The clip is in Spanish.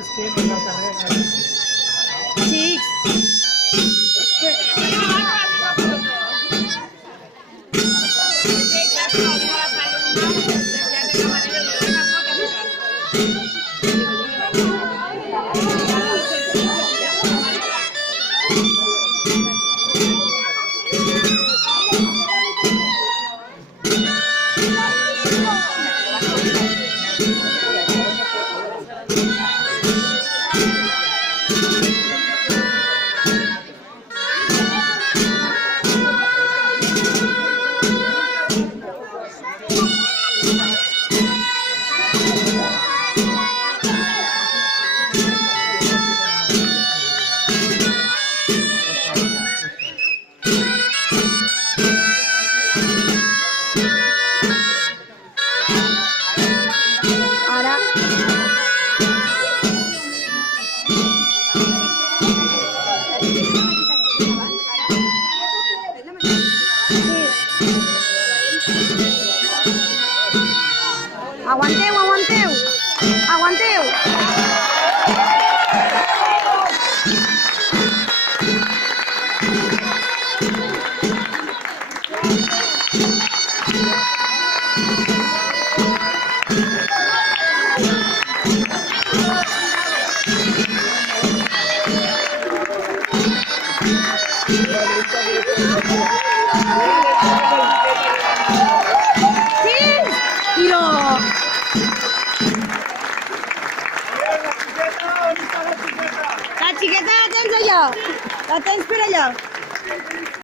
Es que en la carrera. Xics, és que... Ara... Aguanteu, aguanteu! Aguanteu! Sí! Tiro! La xiqueta la tens allò! La tens per allò!